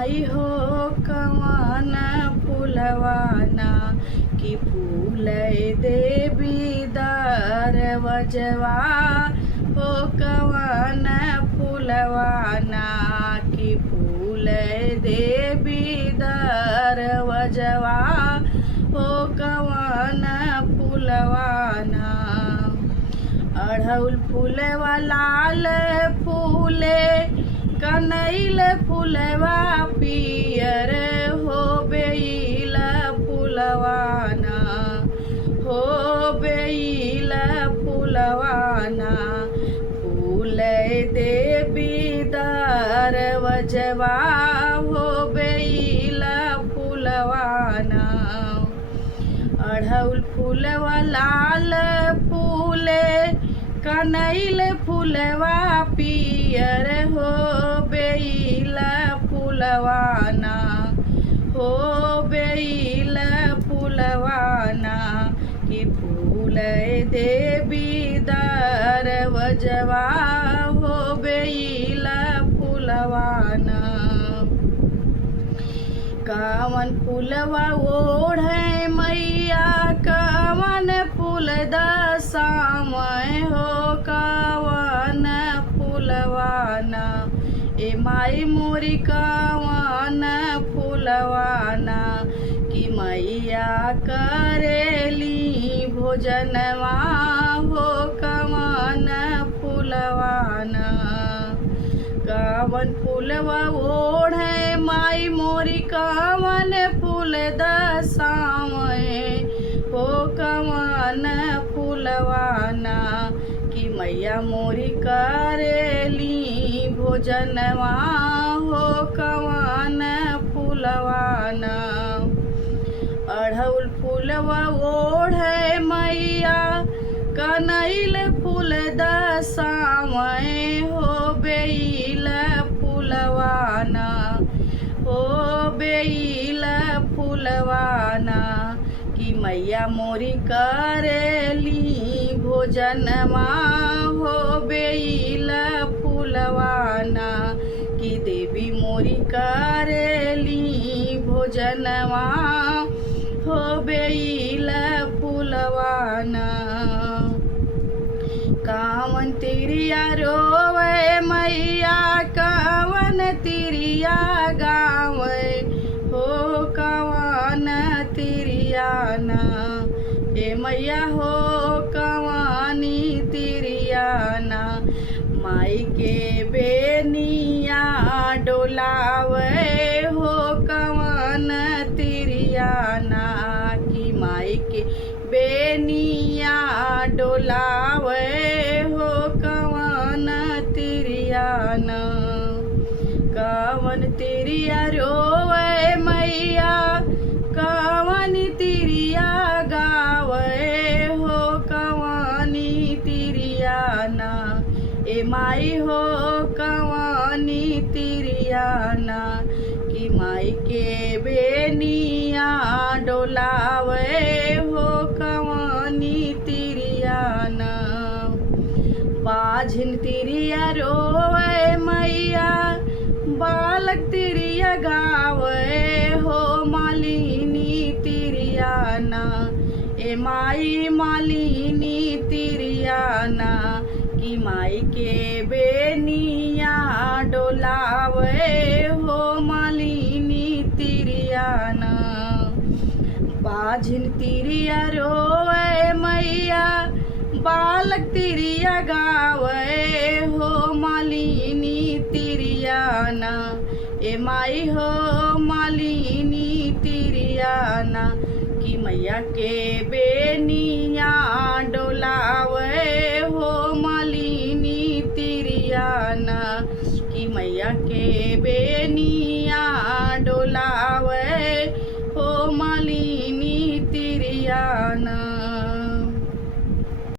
माई हो कवन फुलवाना कि फूल देवी दरवजवा हो कवन फुलवाना कि फूल देवी दरवजवा हो कवन फुलवाना। अड़हुल फूलवा लाल फूले कनैल फूलवा पियर हो बेल फूलवाना हो बेल फूलवाना फूल देवी दरवजवा हो बेल फूलवाना। अड़हुल फूलवा लाल फूले कनैल फूलवा पियर हो बेल फूलवाना हो बेल फूलवाना कि फूल देवी दरवजवा हो बेल फूलवाना। कवन फूलवा ओढ़े मैया कवन फूल दसामय हो कवन फूलवाना ए माई मोरी कवन फूलवाना कि मैया करेली भोजनवा हो कवन फूलवाना। कवन फूलवा ओढ़े माई मोरी कवन फूल दसामय हो कवन फूलवाना कि मैया मोरी करेली भोजनवा हो कवन फूलवाना। अड़हुल फूलवा ओढ़े मैया कनैल फूल दसामय हो बेल फूलवाना हो बेल फूलवाना कि मैया मोरी करेली भोजनवा हो बेल फूलवाना कि देवी मोरी करेली भोजनवा हो बेल फूलवाना। कावन तिरिया रोवे मैया कावन तिरिया गावे हो कवन तिरियाना ए मैया हो कवानी तिरियाना माई के बेनिया डोलावे हो कवन तिरियाना कि माई के बेनिया डोलावे हो कवन तिरियाना। कवन तिरिया रोवे मैया कवन तिरिया गावे हो कवानी तिरियाना ए माई हो कवानी तिरियाना कि माई के बेनिया डोलावे हो कवानी तिरियाना। बाझिन तिरिया रोवे मैया बालक तिरिया गावे हो मालिनी तिरियाना ए माई मालिनी तिरियाना कि माई के बेनिया डोलावे हो मालिनी तिरियाना। बाझिन तिरिया रोवे मैया बालक तिरिया गावे हो मालिनी तिरियाना ए माई हो मालिनी तिरियाना कि मैया के बेनिया डोलावे हो मालिनी तिरियाना कि मैया के बेनी